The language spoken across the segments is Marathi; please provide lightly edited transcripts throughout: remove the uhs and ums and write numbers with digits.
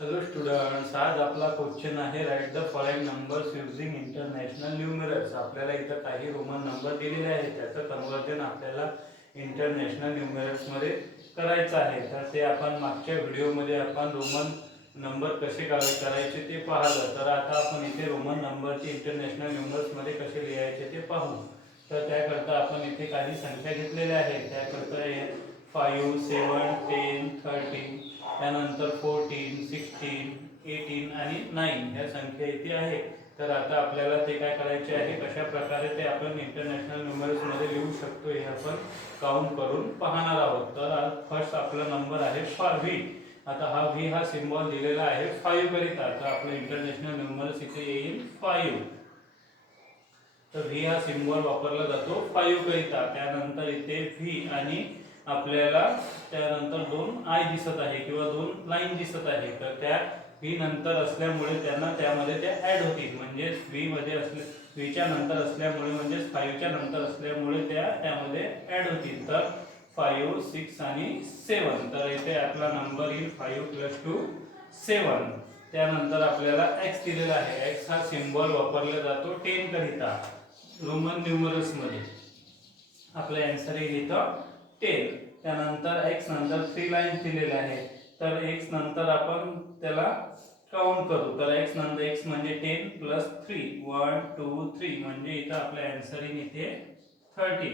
हेलो स्टुडंट्स, आज आपला क्वेश्चन आहे write the following numbers using international numerals. आपल्याला इथं काही रोमन नंबर दिलेले आहेत, त्याचं कन्वर्जन आपल्याला इंटरनॅशनल न्यूमरल्स मध्ये करायचं आहे। तर ते आपण मागच्या व्हिडिओमध्ये आपण रोमन नंबर कसे करायचे ते पाहिलं। तर आता आपण इथे रोमन नंबरचे इंटरनॅशनल न्यूमरल्स मध्ये कसे लिहायचे ते पाहू। तर त्याकरता आपण इथे काही संख्या घेतलेल्या आहेत। त्याकरता 5, 7, 10, 13, त्यानंतर 14, 16, 18 आणि 9 ह्या संख्या इथे आहेत। तर आता आपल्याला ते काय करायचे आहे, कशा प्रकारे ते आपण इंटरनॅशनल न्यूमरल्स मध्ये लिहू शकतो हे आपण काउंट करून पाहणार आहोत। तर फर्स्ट आपला नंबर आहे व्ही। आता हा व्ही हा सिम्बॉल दिलेला आहे 5 करिता। तर आपलं इंटरनॅशनल न्यूमरल्स इथे येईल 5। तर व्ही हा सिम्बॉल वापरला जातो 5 करिता। त्यानंतर इथे व्ही आणि आपल्याला त्यानंतर दोन आय दिसत आहे किंवा दोन लाईन दिसत आहे। तर त्या व्ही नंतर असल्यामुळे त्यांना त्यामध्ये त्या ऍड होतील, म्हणजे व्ही मध्ये व्ही च्या नंतर असल्यामुळे म्हणजे 5 च्या नंतर असल्यामुळे त्यामध्ये ऍड होतील। तर 5, 6 आणि 7। तर इथे आपला नंबर येईल 5 + 2 7। त्यानंतर आपल्याला x दिलेला आहे। x हा सिम्बॉल वापरला जातो 10 करिता रोमन न्यूमरल्स मध्ये। आपला आन्सर येईल इथं 10। त्यानंतर x नंतर 3 लाईन्स दिलेल्या आहेत। तर x नंतर आपण त्याला काउंट करू। तर x नंतर x म्हणजे 10 + 3 1 2 3 म्हणजे इथं आपला आन्सर येईल इथे 13।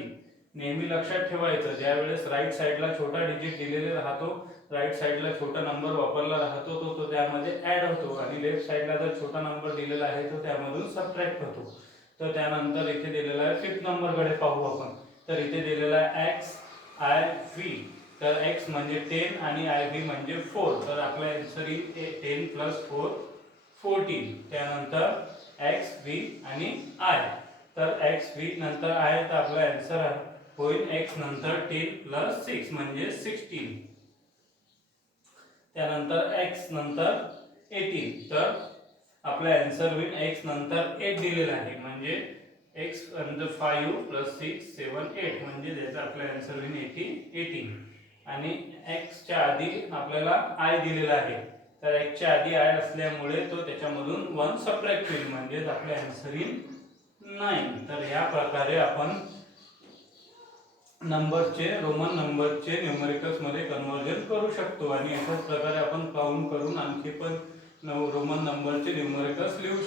नेहमी लक्षात ठेवायचं, ज्या वेळेस राईट साइडला छोटा डिजिट दिलेला राहतो, राईट साइडला छोटा नंबर वापरला राहतो तो त्यामध्ये ऍड होतो, आणि लेफ्ट साइडला जर छोटा नंबर दिलेला आहे तो त्यामधून सबट्रॅक्ट होतो। तर त्यानंतर इथे दिलेला आहे फिफ्थ नंबरकडे पाहू आपण। तर इथे दिलेला आहे x i v। तर x म्हणजे 10 आणि i v म्हणजे 4। तर आपला आन्सर येईल 10 + 4 14। त्यानंतर x v आणि i। तर x v नंतर i, तर आपला आन्सर होईल x नंतर 10 + 6 म्हणजे 16। त्यानंतर x नंतर 18। तर आपला आन्सर होईल x नंतर 8 दिलेला आहे, म्हणजे x नंतर 5 + 6 7 8 म्हणजे त्याचा आपला आन्सर होईल 18। आणि x च्या आधी आपल्याला i दिलेला आहे। तर x च्या आधी i असल्यामुळे तो त्याच्यामधून 1 सबट्रॅक्ट होईल, म्हणजे आपला आन्सर येईल 9। तर या प्रकारे आपण नंबरचे रोमन नंबरचे न्यूमरिकल्स मध्ये कन्वर्जन करू शकतो, आणि अशाच प्रकारे आपण काउंट करून आणखी पण रोमन नंबरचे न्यूमरिकल्स लिहू शकतो।